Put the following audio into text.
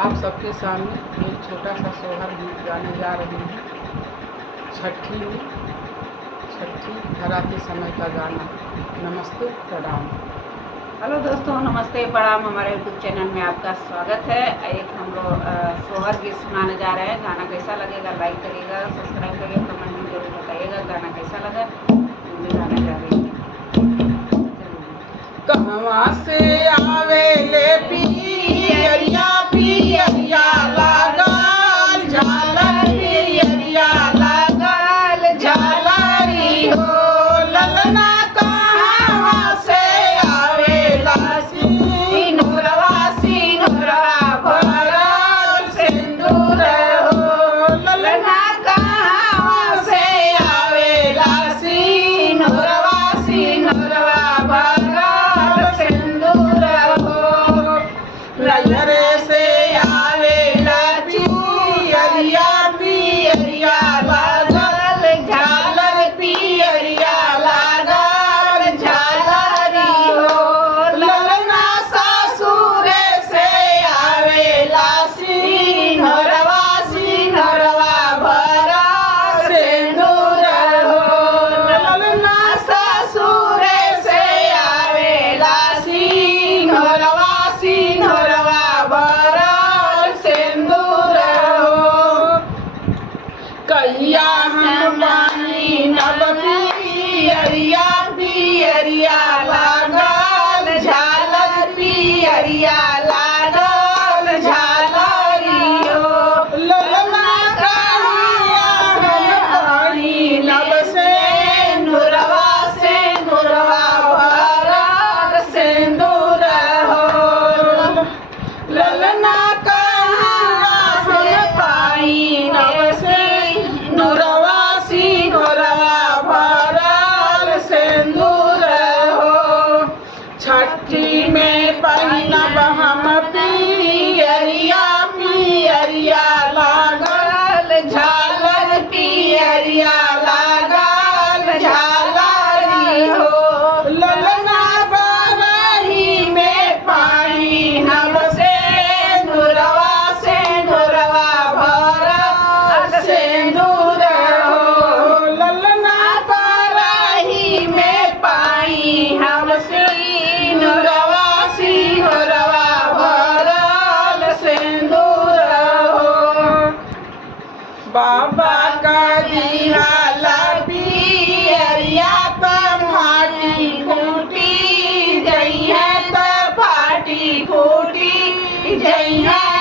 आप सबके सामने एक छोटा सा सोहर गीत गाने जा रही हूँ। छठी धराते समय का गाना। नमस्ते, प्रणाम। हेलो दोस्तों, नमस्ते प्रणाम। हमारे यूट्यूब चैनल में आपका स्वागत है। एक हम लोग सोहर गीत सुनाने जा रहे हैं। गाना कैसा लगेगा लाइक करिएगा, सब्सक्राइब करिएगा, कमेंट में जरूर बताइएगा गाना कैसा लगा। मुझे गाना जा रही है। कहवा से आवे ले पियरिया पियरिया लागल झालर, पियरिया लागल झालरी हो। ललना कहवा से आवेला सिंदूरवा, सिंदूरवा भरल सिंदूर हो। ललना कहवा से आवेला सिंदूरवा, सिंदूरवा भरल सिंदूर हो। नैहरे से आवेला पियरिया पियरिया लागल झालर, पियरिया लागल झालरी हो। ललना सासुरे से आवेला सिंदूरवा, सिंदूरवा भरल सिंदूर हो। ललना सासुरे से आवेला सिंदूरवा, सिंदूरवा भरल सिंदूर हो। कहिया हम पानी नब पियरिया पियरिया लागल झालर, पियरिया लागल झालरी हो। ललना कहिया हम पानी नब सिंदूरवा, सिंदूरवा भरल सिंदूर हो। ललना कहिया हम पानी नब सिंदूरवा, सिंदूरवा भरल सिंदूर हो। छठी में पहिनब हम पियरिया पियरिया लागल झालर, पियरिया लागल झालरी हो। ललना बारही में पहिनब सिंदूरवा, सिंदूरवा भरल सिंदूर हो। ललना बारही में पहिनब सिंदूरवा, सिंदूरवा भरल सिंदूर हो। बाबा का दिहाला पियरिया त फाटी फूटी जइहे, त फाटी फूटी जइहे